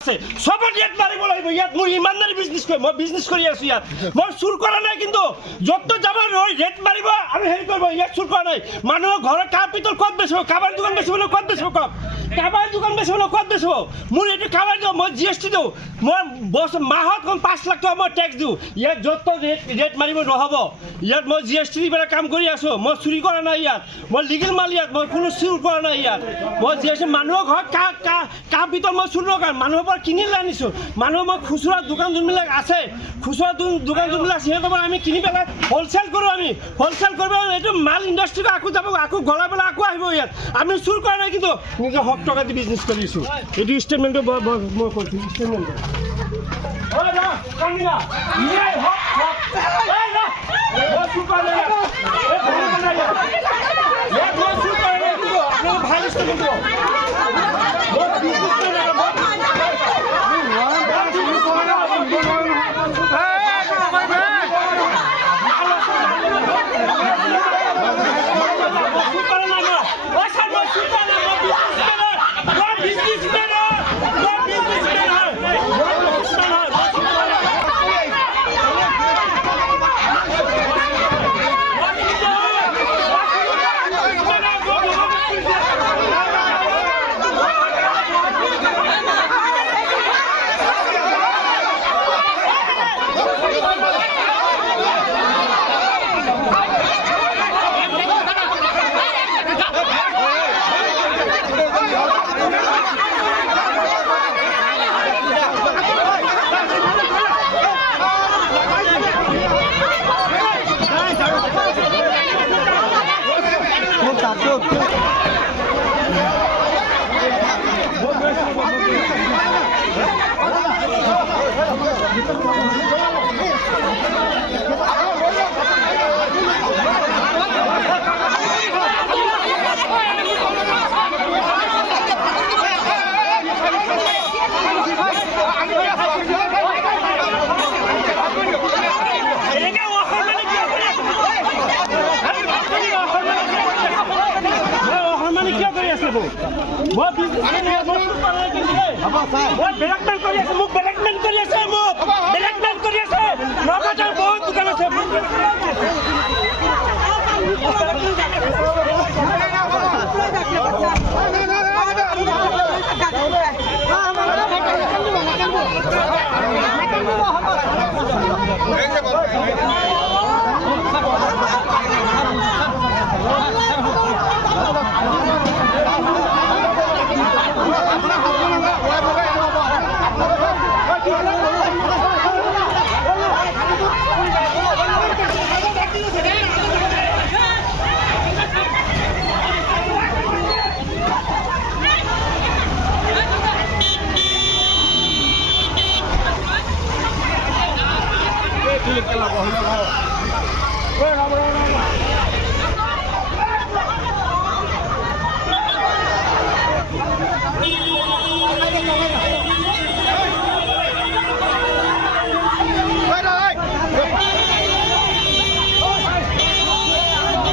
সবত ইয়াত মাৰিব লাগিব ইয়াত মোৰ ইমানদাৰী বিজনেছ কৰি আছো ইয়াত মই চুৰ কৰা নাই কিন্তু যত যাব ৰেট মাৰিব আৰু হেৰি কৰিব ইয়াত চুৰ কৰা নাই মানুহৰ ঘৰৰ কাপ পিতল ক'ত বেচিব কাবাৰ দোকান বেচিব ক'ত বেচিব কওক কাবাৰ দোকান বেচিব ক'ত বেচিব মোৰ এইটো কাবাৰ দিওঁ মই GST দিওঁ মই মাহত কম 5 লাখ টকা মই টেক্স দিওঁ ইয়াত যত ৰেট মাৰিব নহ'ব ইয়াত মই GST দি পেলাই কাম কৰি আছো মই চুৰি কৰা নাই ইয়াত মই লিগেল মাল ইয়াত মই কোনো চুৰ কৰা নাই ইয়াত মই GST মানুহৰ ঘৰত কাপ পিতল মই চুৰ নকৰোঁ মানুহৰ পৰা কিনি লৈ আনিছোঁ মানুহ মই খুচুৰা দোকান যোনবিলাক আছে খুচুৰা দোকান যোনবিলাক সিহঁতৰ পৰা আমি কিনি পেলাই হ'লচেল কৰোঁ আমি হ'লচেল কৰিব এইটো মাল ইণ্ডাষ্ট্ৰীটো আকৌ যাব আকৌ গলাই পেলাই আকৌ আহিব ইয়াত আমি চুৰ কৰা নাই কিন্তু নিজৰ হক টকা দি বিজনেছ কৰিছোঁ এইটো ষ্টেটমেণ্টটো মই কৈছোঁ ষ্টেটমেণ্টটো ভাল ষ্টেটমেণ্টটো বহুত দোকান আছে